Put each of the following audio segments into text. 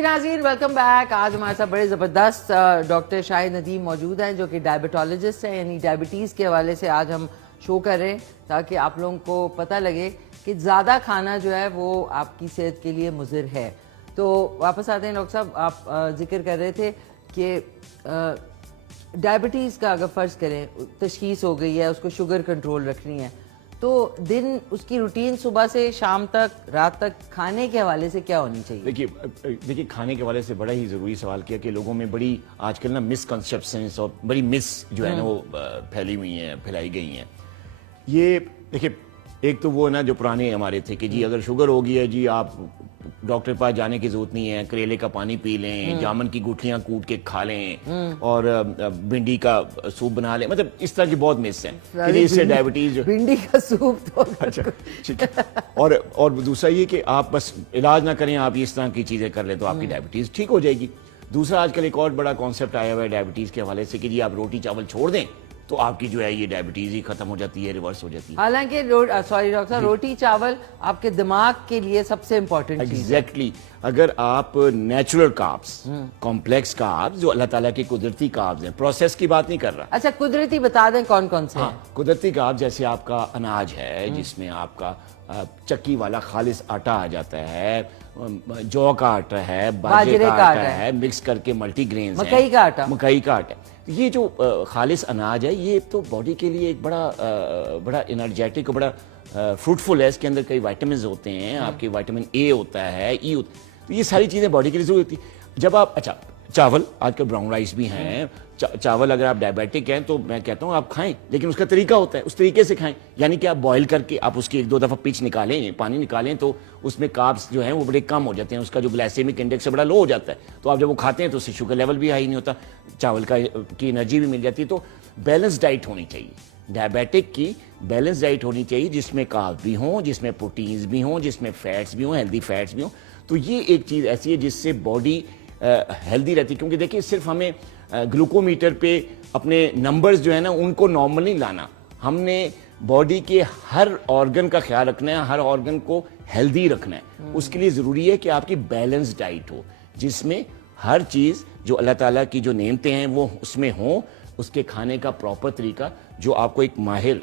جی ناظرین welcome back. آج ہمارے ساتھ بڑے زبردست ڈاکٹر شاہد ندیم موجود ہیں جو کہ ڈائبٹالوجسٹ ہیں, یعنی ڈائبٹیز کے حوالے سے آج ہم شو کر رہے ہیں تاکہ آپ لوگوں کو پتہ لگے کہ زیادہ کھانا جو ہے وہ آپ کی صحت کے لیے مضر ہے. تو واپس آتے ہیں ڈاکٹر صاحب, آپ ذکر کر رہے تھے کہ ڈائبٹیز کا اگر فرض کریں تشخیص ہو گئی ہے, اس کو شوگر کنٹرول رکھنی ہے, تو دن اس کی روٹین صبح سے شام تک رات تک کھانے کے حوالے سے کیا ہونی چاہیے؟ دیکھیے کھانے کے حوالے سے بڑا ہی ضروری سوال کیا کہ لوگوں میں بڑی آج کل نا مس کنسیپشنس اور بڑی مس جو ہے نا وہ پھیلائی گئی ہیں. یہ دیکھیے ایک تو وہ نا جو پرانے ہمارے تھے کہ جی اگر شوگر ہوگی ہے جی آپ ڈاکٹر پاس جانے کی ضرورت نہیں ہے, کریلے کا پانی پی لیں, جامن کی گٹھلیاں کوٹ کے کھا لیں اور بھنڈی کا سوپ بنا لیں, مطلب اس طرح کی بہت مس ہیں کہ اس سے ڈائبٹیز جو بھنڈی کا سوپ تو اچھا ٹھیک ہے. اور دوسرا یہ کہ آپ بس علاج نہ کریں, آپ اس طرح کی چیزیں کر لیں تو آپ کی ڈائبٹیز ٹھیک ہو جائے گی. دوسرا آج کل ایک اور بڑا کانسیپٹ آیا ہوا ہے ڈائبٹیز کے حوالے سے کہ جی آپ روٹی چاول چھوڑ دیں تو آپ کی جو ہے یہ ڈائبٹیز ہی ختم ہو جاتی ہے, ریورس ہو جاتی ہے. حالانکہ سوری ڈاکٹر صاحب, روٹی چاول آپ کے دماغ کے لیے سب سے امپورٹنٹ چیز ہے. ایگزیکٹلی. اگر آپ نیچرل کاربس, کمپلیکس کاربس جو اللہ تعالیٰ کے قدرتی کاربس ہیں, پروسیس کی بات نہیں کر رہا. اچھا قدرتی بتا دیں کون کون سے ہیں؟ قدرتی کارب جیسے آپ کا اناج ہے جس میں آپ کا چکی والا خالص آٹا آ جاتا ہے, جو کا آٹا ہے, باجرے کا آٹا ہے, مکس کر کے ملٹی گرینز ہیں, مکئی کا آٹا. یہ جو خالص اناج ہے یہ تو باڈی کے لیے ایک بڑا انرجیٹک اور بڑا فروٹفل ہے. اس کے اندر کئی وائٹامنز ہوتے ہیں, آپ کے وائٹامن اے ہوتا ہے, ای ہوتا ہے, تو یہ ساری چیزیں باڈی کے لیے ضروری ہوتی ہیں. جب آپ اچھا چاول, آج کل براؤن رائس بھی ہیں, چاول اگر آپ ڈائبیٹک ہیں تو میں کہتا ہوں آپ کھائیں, لیکن اس کا طریقہ ہوتا ہے, اس طریقے سے کھائیں. یعنی کہ آپ بوائل کر کے آپ اس کی ایک دو دفعہ پچ نکالیں, پانی نکالیں, تو اس میں کاربس جو ہیں وہ بڑے کم ہو جاتے ہیں, اس کا جو گلائسیمک انڈیکس ہے بڑا لو ہو جاتا ہے. تو آپ جب وہ کھاتے ہیں تو اس سے شوگر لیول بھی ہائی نہیں ہوتا, چاول کی انرجی بھی مل جاتی ہے. تو بیلنس ڈائٹ ہونی چاہیے, ڈائبیٹک کی بیلنس ڈائٹ ہونی چاہیے جس میں کارب بھی ہوں, جس میں پروٹینز بھی ہوں, جس میں فیٹس بھی ہوں, ہیلدی فیٹس بھی ہوں. تو یہ ایک چیز ایسی ہے جس سے باڈی ہیلدی رہتی ہے. کیونکہ دیکھیں صرف ہمیں گلوکومیٹر پہ اپنے نمبرز جو ہے نا ان کو نارمل نہیں لانا, ہم نے باڈی کے ہر آرگن کا خیال رکھنا ہے, ہر آرگن کو ہیلدی رکھنا ہے. اس کے لیے ضروری ہے کہ آپ کی بیلنس ڈائٹ ہو جس میں ہر چیز جو اللہ تعالیٰ کی جو نعمتیں ہیں وہ اس میں ہوں, اس کے کھانے کا پراپر طریقہ جو آپ کو ایک ماہر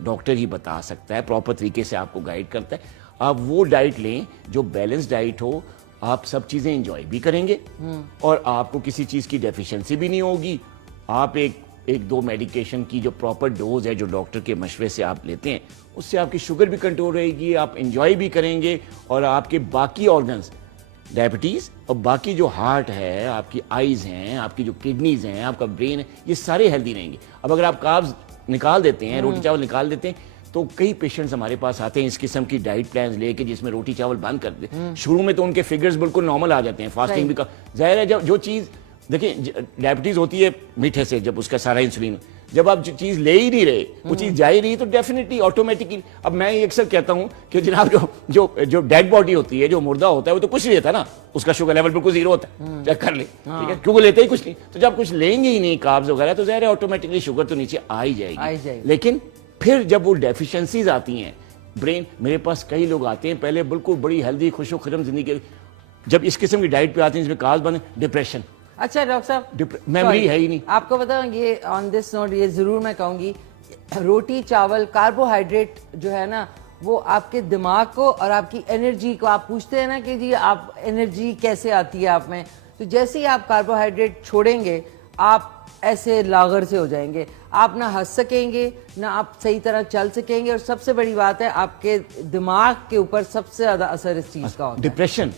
ڈاکٹر ہی بتا سکتا ہے, پراپر طریقے سے آپ کو گائیڈ کرتا ہے. آپ وہ ڈائٹ لیں جو بیلنس ڈائٹ ہو, آپ سب چیزیں انجوائے بھی کریں گے اور آپ کو کسی چیز کی ڈیفیشنسی بھی نہیں ہوگی. آپ ایک دو میڈیکیشن کی جو پراپر ڈوز ہے جو ڈاکٹر کے مشورے سے آپ لیتے ہیں اس سے آپ کی شوگر بھی کنٹرول رہے گی, آپ انجوائے بھی کریں گے, اور آپ کے باقی آرگنز ڈائبٹیز اور باقی جو ہارٹ ہے, آپ کی آئیز ہیں, آپ کی جو کڈنیز ہیں, آپ کا برین ہے, یہ سارے ہیلدی رہیں گے. اب اگر آپ کاربز نکال دیتے ہیں, روٹی چاول نکال دیتے ہیں, تو کئی پیشنٹس ہمارے پاس آتے ہیں اس قسم کی ڈائٹ پلانز لے کے جس میں روٹی چاول بند کر دیں. شروع میں تو ان کے فگرز بالکل نارمل آ جاتے ہیں, فاسٹنگ بھی ظاہر ہے. جب جو چیز دیکھیں ڈائبٹیز ہوتی ہے میٹھے سے, جب اس کا سارا انسولین, جب آپ جو چیز لے ہی نہیں رہے وہ چیز جا ہی رہی تو ڈیفینیٹلی آٹومیٹکلی. اب میں یہ اکثر کہتا ہوں کہ جناب جو ڈیڈ باڈی ہوتی ہے, جو مردہ ہوتا ہے, وہ تو کچھ نہیں لیتا نا, اس کا شوگر لیول بالکل زیرو ہوتا ہے, چیک کر لیں, ٹھیک ہے, کیونکہ لیتے ہی کچھ نہیں. تو جب کچھ لیں گے ہی نہیں کاربز وغیرہ تو ظاہر ہے آٹومیٹکلی شوگر تو نیچے آ ہی جائے گی. لیکن پھر جب وہ ڈیفیشنسیز آتی ہیں برین, میرے پاس کئی لوگ آتے ہیں پہلے بالکل بڑی ہیلدی خوش و خرم زندگی, جب اس قسم کی ڈائٹ پہ آتے ہیں جس میں کاربز بنے, ڈپریشن. اچھا ڈاکٹر صاحب میموری ہے ہی نہیں. آپ کو بتاؤں یہ آن دس نوٹ یہ ضرور میں کہوں گی, روٹی چاول کاربوہائیڈریٹ جو ہے نا وہ آپ کے دماغ کو اور آپ کی انرجی کو, آپ پوچھتے ہیں نا کہ جی آپ انرجی کیسے آتی ہے آپ میں, تو جیسے ہی آپ کاربوہائیڈریٹ چھوڑیں گے آپ ایسے لاغر سے ہو جائیں گے, آپ نہ ہنس سکیں گے, نہ آپ صحیح طرح چل سکیں گے, اور سب سے بڑی بات ہے آپ کے دماغ کے اوپر سب سے زیادہ اثر اس چیز کا ہوتا ہے ڈپریشن,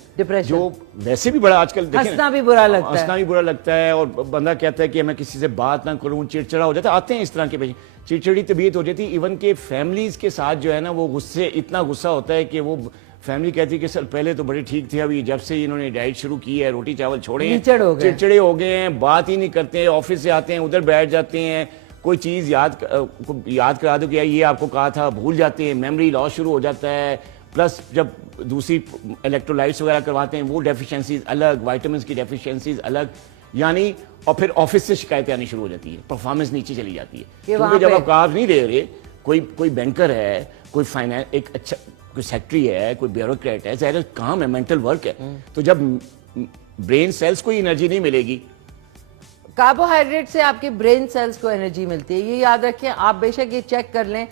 جو ویسے بھی بڑا آج کل ہنسنا بھی برا لگتا ہے, ہنسنا بھی برا لگتا ہے, اور بندہ کہتا ہے کہ میں کسی سے بات نہ کروں, چڑچڑا ہو جاتا ہے. آتے ہیں اس طرح کے پیشنٹ, چڑچڑی طبیعت ہو جاتی ہے. ایون کہ فیملیز کے ساتھ جو ہے نا وہ اتنا غصہ ہوتا ہے کہ وہ فیملی کہتی ہے کہ سر پہلے تو بڑے ٹھیک تھے, ابھی جب سے انہوں نے ڈائٹ شروع کی ہے, روٹی چاول چھوڑے ہیں, چڑچڑے ہو گئے ہیں, بات ہی نہیں کرتے ہیں, آفس سے آتے ہیں ادھر بیٹھ جاتے ہیں, کوئی چیز یاد کرا دو کہ یہ آپ کو کہا تھا, بھول جاتے ہیں, میموری لاس شروع ہو جاتا ہے. پلس جب دوسری الیکٹرولائٹس وغیرہ کرواتے ہیں وہ ڈیفیشنسیز الگ, وائٹامنس کی ڈیفیشنسیز الگ, یعنی اور پھر آفس سے شکایتیں آنی شروع ہو جاتی ہے, پرفارمنس نیچے چلی جاتی ہے. کیونکہ جب آپ کاربز نہیں لے رہے, کوئی بینکر ہے, کوئی فائنانس, ایک اچھا کوئی سیکٹری ہے, کوئی بیوروکریٹ ہے, ظاہر کام ہے, مینٹل ورک ہے, تو جب برین سیلز کو انرجی نہیں ملے گی. کاربوہائیڈریٹ سے آپ کے برین سیلز کو انرجی ملتی ہے. یہ یاد رکھیں, آپ بے شک یہ چیک کر لیں,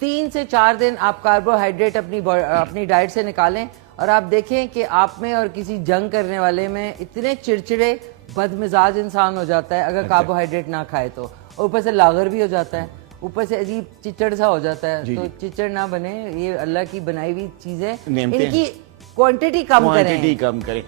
3 سے 4 دن آپ کاربوہائیڈریٹ اپنی ڈائٹ سے نکالیں اور آپ دیکھیں کہ آپ میں اور کسی جنگ کرنے والے میں اتنے چڑچڑے بد مزاج انسان ہو جاتا ہے اگر کاربوہائیڈریٹ نہ کھائے تو, اور اوپر سے لاغر بھی ہو جاتا ہے, اوپر سے عجیب چچڑ سا ہو جاتا ہے. تو چچڑ نہ بنے, یہ اللہ کی بنائی ہوئی چیزیں, ان کی کوانٹٹی کم کریں.